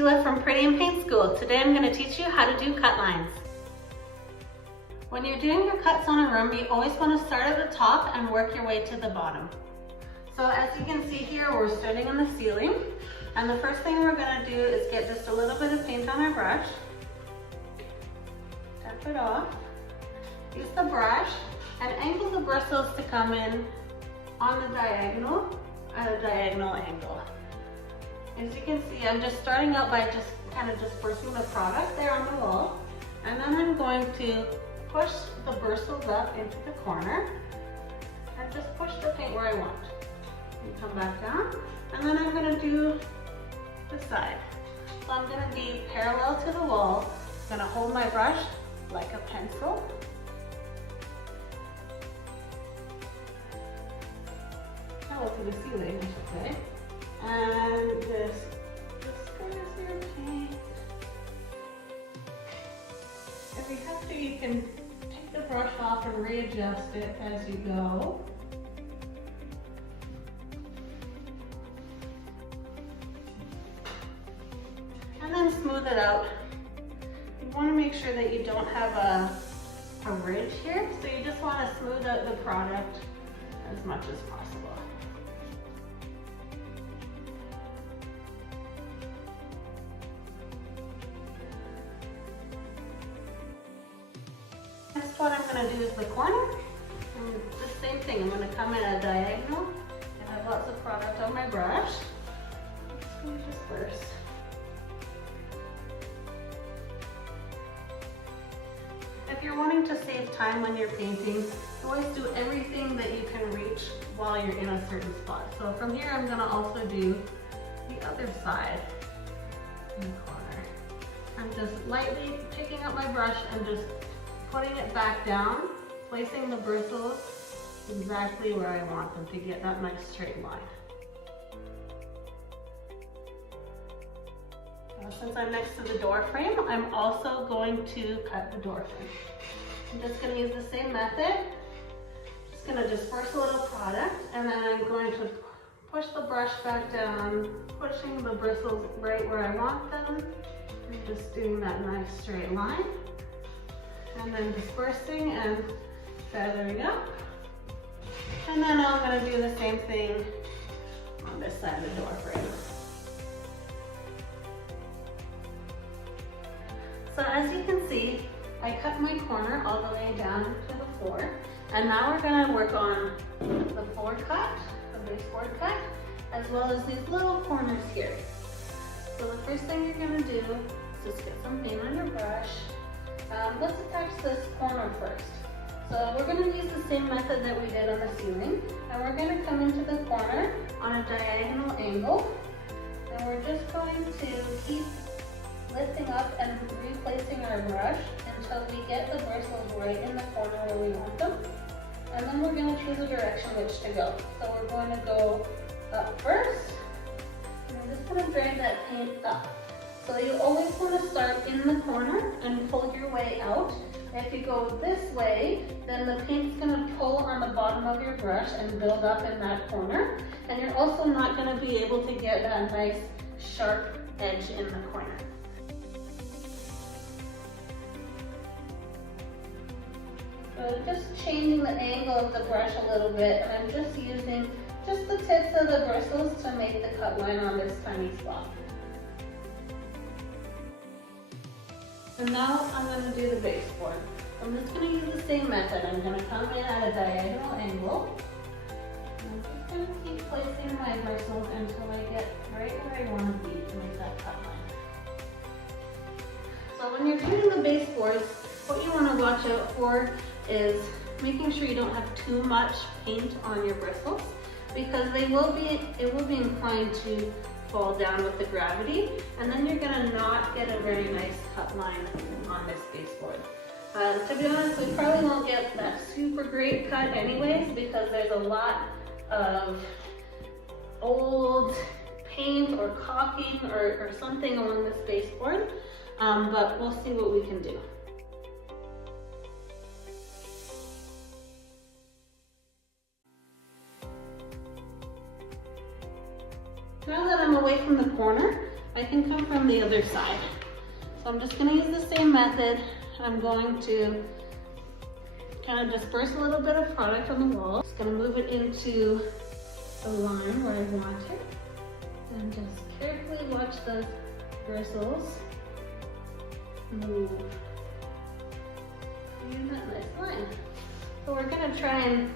Tila from Pretty in Paint School. Today I'm going to teach you how to do cut lines. When you're doing your cuts on a room, you always want to start at the top and work your way to the bottom. So as you can see here, we're starting on the ceiling. And the first thing we're going to do is get just a little bit of paint on our brush. Tap it off. Use the brush and angle the bristles to come in on the diagonal at a diagonal angle. As you can see, I'm just starting out by just kind of dispersing the product there on the wall. And then I'm going to push the bristles up into the corner and just push the paint where I want. And come back down, and then I'm going to do the side. So I'm going to be parallel to the wall. I'm going to hold my brush like a pencil. Parallel to the ceiling, I should say. And just disperse your paint. If you have to, you can take the brush off and readjust it as you go. And then smooth it out. You want to make sure that you don't have a ridge here, so you just want to smooth out the product as much as possible. Next, what I'm going to do is the corner. And the same thing, I'm going to come in a diagonal and have lots of product on my brush. Just going to disperse. If you're wanting to save time when you're painting, always do everything that you can reach while you're in a certain spot. So from here, I'm going to also do the other side in the corner. I'm just lightly picking up my brush and just putting it back down, placing the bristles exactly where I want them to get that nice straight line. Since I'm next to the door frame, I'm also going to cut the door frame. I'm just going to use the same method. Just going to disperse a little product, and then I'm going to push the brush back down, pushing the bristles right where I want them, and just doing that nice straight line. And then dispersing and feathering up. And then I'm going to do the same thing on this side of the door frame. So as you can see, I cut my corner all the way down to the floor. And now we're going to work on the floor cut, the baseboard cut, as well as these little corners here. So the first thing you're going to do is just get some paint on your brush. Let's attach this corner first. So we're going to use the same method that we did on the ceiling, and we're going to come into the corner on a diagonal angle, and we're just going to keep lifting up and replacing our brush until we get the bristles right in the corner where we want them, and then we're going to choose a direction which to go. So we're going to go up first, and we're just going to drag that paint up. So you always want to start in the corner and pull your way out. If you go this way, then the paint's going to pull on the bottom of your brush and build up in that corner. And you're also not going to be able to get that nice sharp edge in the corner. So just changing the angle of the brush a little bit, and I'm just using just the tips of the bristles to make the cut line on this tiny spot. And now I'm going to do the baseboard. I'm just going to use the same method. I'm going to come in at a diagonal angle. I'm just going to keep placing my bristles until I get right where I want to be to make that cut line. So when you're doing the baseboards, what you want to watch out for is making sure you don't have too much paint on your bristles, because it will be inclined to fall down with the gravity, and then you're going to not get a very nice cut line on this baseboard. To be honest, we probably won't get that super great cut anyways, because there's a lot of old paint or caulking or something along this baseboard, but we'll see what we can do. Now that I'm away from the corner, I can come from the other side. So I'm just gonna use the same method. I'm going to kind of disperse a little bit of product on the wall. Just gonna move it into the line where I want it. And just carefully watch those bristles move in that nice line. So we're gonna try and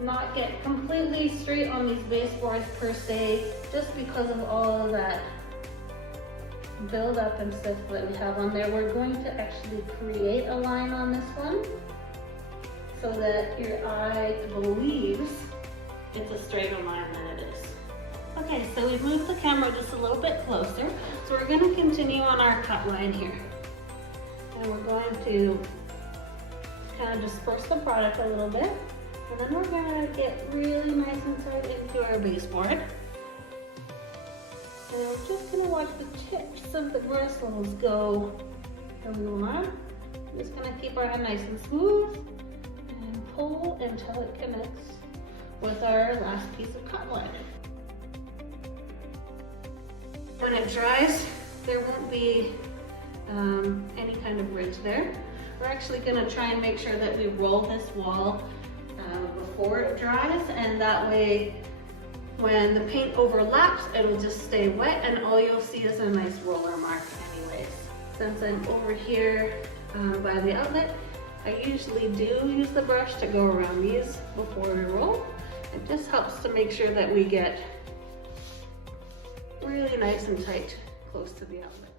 not get completely straight on these baseboards per se, just because of all of that build up and stuff that we have on there. We're going to actually create a line on this one so that your eye believes it's a straighter line than it is. Okay, so we've moved the camera just a little bit closer. So we're gonna continue on our cut line here. And we're going to kind of disperse the product a little bit. And then we're gonna get really nice and tight into our baseboard. And we're just gonna watch the tips of the bristles go along. Just gonna keep our hand nice and smooth and pull until it connects with our last piece of cut line. When it dries, there won't be any kind of ridge there. We're actually gonna try and make sure that we roll this wall before it dries, and that way when the paint overlaps, it'll just stay wet and all you'll see is a nice roller mark anyways. Since I'm over here by the outlet, I usually do use the brush to go around these before we roll. It just helps to make sure that we get really nice and tight close to the outlet.